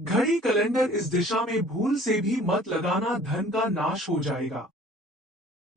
घड़ी कैलेंडर इस दिशा में भूल से भी मत लगाना, धन का नाश हो जाएगा।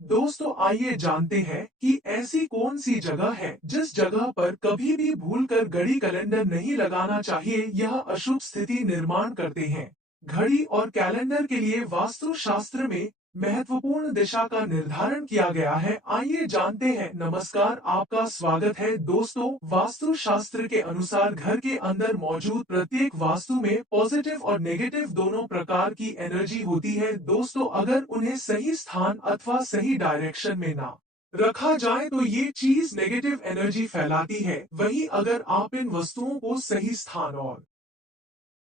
दोस्तों आइए जानते हैं कि ऐसी कौन सी जगह है जिस जगह पर कभी भी भूलकर घड़ी कैलेंडर नहीं लगाना चाहिए। यह अशुभ स्थिति निर्माण करते हैं। घड़ी और कैलेंडर के लिए वास्तु शास्त्र में महत्वपूर्ण दिशा का निर्धारण किया गया है। आइए जानते हैं। नमस्कार, आपका स्वागत है। दोस्तों, वास्तु शास्त्र के अनुसार घर के अंदर मौजूद प्रत्येक वास्तु में पॉजिटिव और नेगेटिव दोनों प्रकार की एनर्जी होती है। दोस्तों, अगर उन्हें सही स्थान अथवा सही डायरेक्शन में ना रखा जाए तो ये चीज नेगेटिव एनर्जी फैलाती है। वहीं अगर आप इन वस्तुओं को सही स्थान और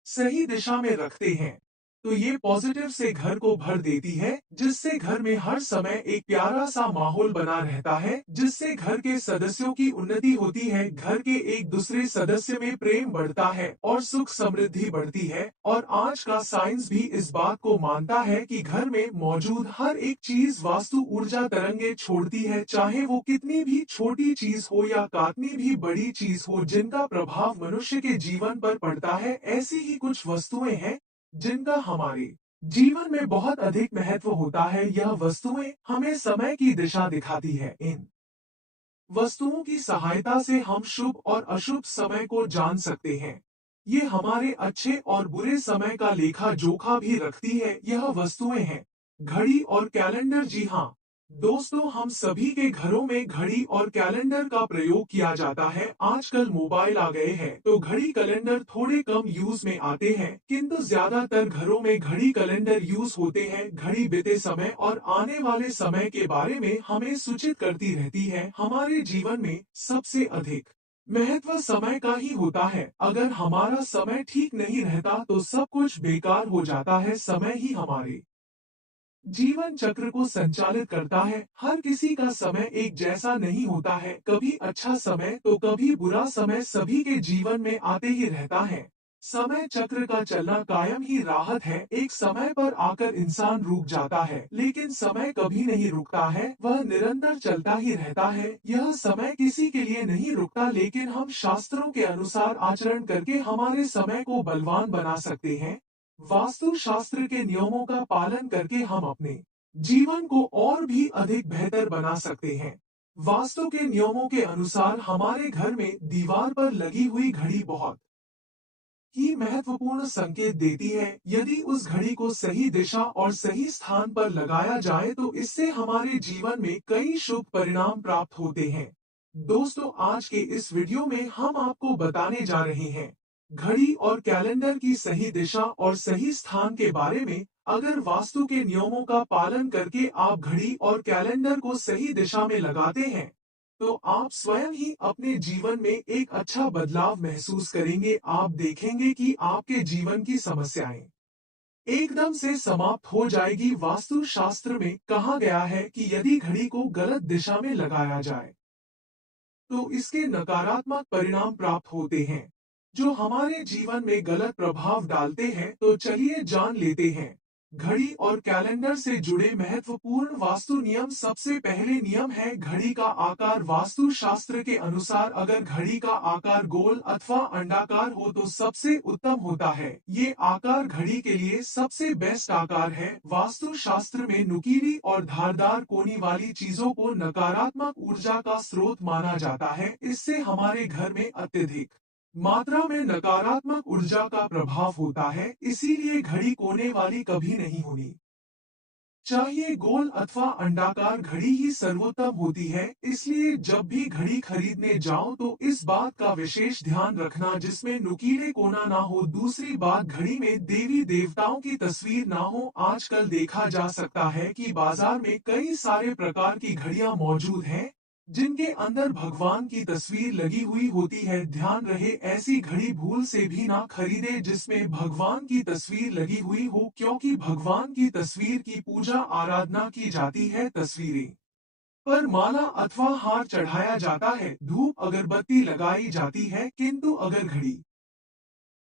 सही दिशा में रखते हैं तो ये पॉजिटिव से घर को भर देती है, जिससे घर में हर समय एक प्यारा सा माहौल बना रहता है, जिससे घर के सदस्यों की उन्नति होती है, घर के एक दूसरे सदस्य में प्रेम बढ़ता है और सुख समृद्धि बढ़ती है। और आज का साइंस भी इस बात को मानता है कि घर में मौजूद हर एक चीज वास्तु ऊर्जा तरंगे छोड़ती है, चाहे वो कितनी भी छोटी चीज हो या कितनी भी बड़ी चीज हो, जिनका प्रभाव मनुष्य के जीवन पर पड़ता है। ऐसी ही कुछ वस्तुएं हैं जिनका हमारे जीवन में बहुत अधिक महत्व होता है। यह वस्तुएं हमें समय की दिशा दिखाती है। इन वस्तुओं की सहायता से हम शुभ और अशुभ समय को जान सकते हैं। ये हमारे अच्छे और बुरे समय का लेखा जोखा भी रखती है। यह वस्तुएं हैं घड़ी और कैलेंडर। जी हाँ दोस्तों, हम सभी के घरों में घड़ी और कैलेंडर का प्रयोग किया जाता है। आजकल मोबाइल आ गए हैं तो घड़ी कैलेंडर थोड़े कम यूज में आते हैं, किंतु ज्यादातर घरों में घड़ी कैलेंडर यूज होते हैं। घड़ी बीते समय और आने वाले समय के बारे में हमें सूचित करती रहती है। हमारे जीवन में सबसे अधिक महत्व समय का ही होता है। अगर हमारा समय ठीक नहीं रहता तो सब कुछ बेकार हो जाता है। समय ही हमारे जीवन चक्र को संचालित करता है। हर किसी का समय एक जैसा नहीं होता है। कभी अच्छा समय तो कभी बुरा समय सभी के जीवन में आते ही रहता है। समय चक्र का चलना कायम ही राहत है। एक समय पर आकर इंसान रुक जाता है, लेकिन समय कभी नहीं रुकता है, वह निरंतर चलता ही रहता है। यह समय किसी के लिए नहीं रुकता, लेकिन हम शास्त्रों के अनुसार आचरण करके हमारे समय को बलवान बना सकते हैं। वास्तु शास्त्र के नियमों का पालन करके हम अपने जीवन को और भी अधिक बेहतर बना सकते हैं। वास्तु के नियमों के अनुसार हमारे घर में दीवार पर लगी हुई घड़ी बहुत ही महत्वपूर्ण संकेत देती है। यदि उस घड़ी को सही दिशा और सही स्थान पर लगाया जाए तो इससे हमारे जीवन में कई शुभ परिणाम प्राप्त होते हैं। दोस्तों, आज के इस वीडियो में हम आपको बताने जा रहे हैं घड़ी और कैलेंडर की सही दिशा और सही स्थान के बारे में। अगर वास्तु के नियमों का पालन करके आप घड़ी और कैलेंडर को सही दिशा में लगाते हैं तो आप स्वयं ही अपने जीवन में एक अच्छा बदलाव महसूस करेंगे। आप देखेंगे कि आपके जीवन की समस्याएं एकदम से समाप्त हो जाएगी। वास्तु शास्त्र में कहा गया है कि यदि घड़ी को गलत दिशा में लगाया जाए तो इसके नकारात्मक परिणाम प्राप्त होते हैं, जो हमारे जीवन में गलत प्रभाव डालते हैं। तो चलिए जान लेते हैं घड़ी और कैलेंडर से जुड़े महत्वपूर्ण वास्तु नियम। सबसे पहले नियम है घड़ी का आकार। वास्तु शास्त्र के अनुसार अगर घड़ी का आकार गोल अथवा अंडाकार हो तो सबसे उत्तम होता है। ये आकार घड़ी के लिए सबसे बेस्ट आकार है। वास्तु शास्त्र में नुकीली और धारदार कोनी वाली चीजों को नकारात्मक ऊर्जा का स्रोत माना जाता है। इससे हमारे घर में अत्यधिक मात्रा में नकारात्मक ऊर्जा का प्रभाव होता है। इसीलिए घड़ी कोने वाली कभी नहीं होनी चाहिए। गोल अथवा अंडाकार घड़ी ही सर्वोत्तम होती है। इसलिए जब भी घड़ी खरीदने जाओ तो इस बात का विशेष ध्यान रखना जिसमें नुकीले कोना ना हो। दूसरी बात, घड़ी में देवी देवताओं की तस्वीर ना हो। आजकल देखा जा सकता है कि बाजार में कई सारे प्रकार की घड़ियां मौजूद हैं जिनके अंदर भगवान की तस्वीर लगी हुई होती है। ध्यान रहे ऐसी घड़ी भूल से भी ना खरीदे जिसमें भगवान की तस्वीर लगी हुई हो, क्योंकि भगवान की तस्वीर की पूजा आराधना की जाती है। तस्वीरें पर माला अथवा हार चढ़ाया जाता है, धूप अगरबत्ती लगाई जाती है, किंतु अगर घड़ी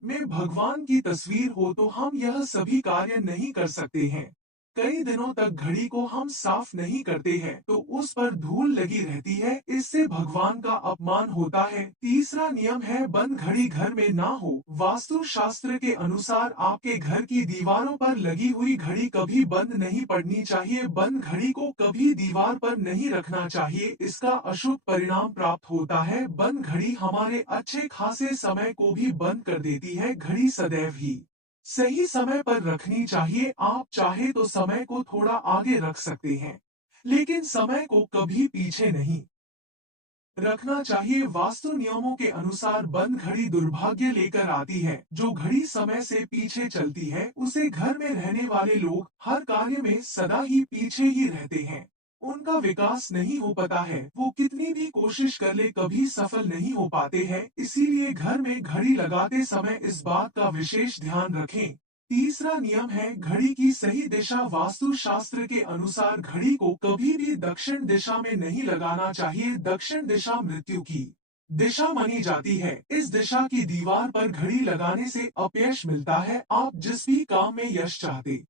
में भगवान की तस्वीर हो तो हम यह सभी कार्य नहीं कर सकते हैं। कई दिनों तक घड़ी को हम साफ नहीं करते हैं तो उस पर धूल लगी रहती है, इससे भगवान का अपमान होता है। तीसरा नियम है बंद घड़ी घर में ना हो। वास्तु शास्त्र के अनुसार आपके घर की दीवारों पर लगी हुई घड़ी कभी बंद नहीं पड़नी चाहिए। बंद घड़ी को कभी दीवार पर नहीं रखना चाहिए, इसका अशुभ परिणाम प्राप्त होता है। बंद घड़ी हमारे अच्छे खासे समय को भी बंद कर देती है। घड़ी सदैव ही सही समय पर रखनी चाहिए। आप चाहे तो समय को थोड़ा आगे रख सकते हैं, लेकिन समय को कभी पीछे नहीं रखना चाहिए। वास्तु नियमों के अनुसार बंद घड़ी दुर्भाग्य लेकर आती है। जो घड़ी समय से पीछे चलती है उसे घर में रहने वाले लोग हर कार्य में सदा ही पीछे ही रहते हैं। उनका विकास नहीं हो पाता है, वो कितनी भी कोशिश कर ले कभी सफल नहीं हो पाते हैं। इसीलिए घर में घड़ी लगाते समय इस बात का विशेष ध्यान रखें। तीसरा नियम है घड़ी की सही दिशा। वास्तु शास्त्र के अनुसार घड़ी को कभी भी दक्षिण दिशा में नहीं लगाना चाहिए। दक्षिण दिशा मृत्यु की दिशा मानी जाती है। इस दिशा की दीवार पर घड़ी लगाने से अपयश मिलता है। आप जिस भी काम में यश चाहते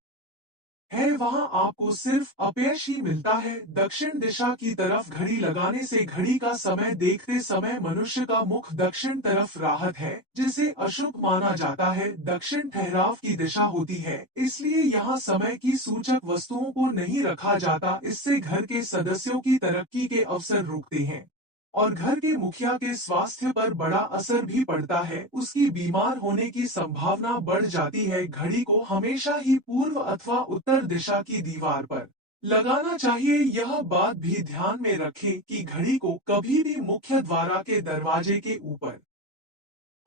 है वहां आपको सिर्फ अपयश ही मिलता है। दक्षिण दिशा की तरफ घड़ी लगाने से घड़ी का समय देखते समय मनुष्य का मुख दक्षिण तरफ राहत है, जिसे अशुभ माना जाता है। दक्षिण ठहराव की दिशा होती है, इसलिए यहाँ समय की सूचक वस्तुओं को नहीं रखा जाता। इससे घर के सदस्यों की तरक्की के अवसर रुकते हैं और घर के मुखिया के स्वास्थ्य पर बड़ा असर भी पड़ता है। उसकी बीमार होने की संभावना बढ़ जाती है। घड़ी को हमेशा ही पूर्व अथवा उत्तर दिशा की दीवार पर लगाना चाहिए। यह बात भी ध्यान में रखें कि घड़ी को कभी भी मुख्य द्वार के दरवाजे के ऊपर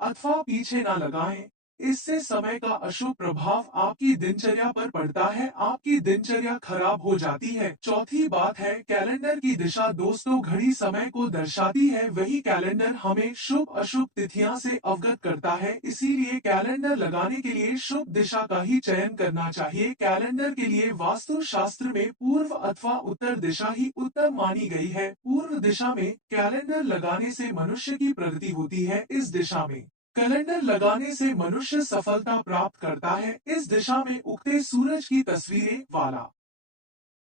अथवा पीछे ना लगाएं। इससे समय का अशुभ प्रभाव आपकी दिनचर्या पर पड़ता है, आपकी दिनचर्या खराब हो जाती है। चौथी बात है कैलेंडर की दिशा। दोस्तों, घड़ी समय को दर्शाती है, वही कैलेंडर हमें शुभ अशुभ तिथियां से अवगत करता है। इसीलिए कैलेंडर लगाने के लिए शुभ दिशा का ही चयन करना चाहिए। कैलेंडर के लिए वास्तु शास्त्र में पूर्व अथवा उत्तर दिशा ही उत्तम मानी गई है। पूर्व दिशा में कैलेंडर लगाने से मनुष्य की प्रगति होती है। इस दिशा में कैलेंडर लगाने से मनुष्य सफलता प्राप्त करता है। इस दिशा में उगते सूरज की तस्वीरें वाला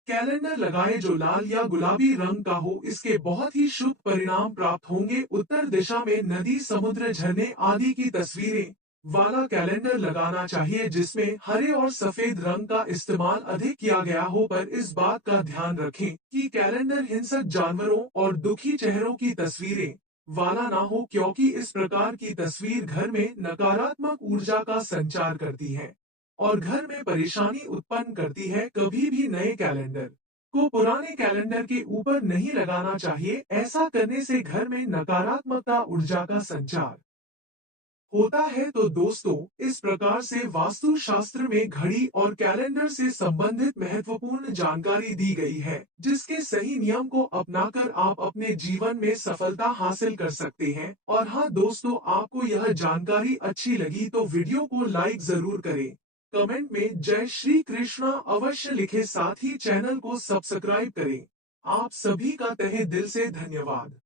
कैलेंडर लगाए जो लाल या गुलाबी रंग का हो, इसके बहुत ही शुभ परिणाम प्राप्त होंगे। उत्तर दिशा में नदी, समुद्र, झरने आदि की तस्वीरें वाला कैलेंडर लगाना चाहिए, जिसमें हरे और सफेद रंग का इस्तेमाल अधिक किया गया हो। पर इस बात का ध्यान रखें कि कैलेंडर हिंसक जानवरों और दुखी चेहरों की तस्वीरें वाला ना हो, क्योंकि इस प्रकार की तस्वीर घर में नकारात्मक ऊर्जा का संचार करती है और घर में परेशानी उत्पन्न करती है। कभी भी नए कैलेंडर को पुराने कैलेंडर के ऊपर नहीं लगाना चाहिए। ऐसा करने से घर में नकारात्मकता ऊर्जा का संचार होता है। तो दोस्तों, इस प्रकार से वास्तु शास्त्र में घड़ी और कैलेंडर से संबंधित महत्वपूर्ण जानकारी दी गई है, जिसके सही नियम को अपनाकर आप अपने जीवन में सफलता हासिल कर सकते हैं। और हाँ दोस्तों, आपको यह जानकारी अच्छी लगी तो वीडियो को लाइक जरूर करें, कमेंट में जय श्री कृष्णा अवश्य लिखें, साथ ही चैनल को सब्सक्राइब करें। आप सभी का तहे दिल से धन्यवाद।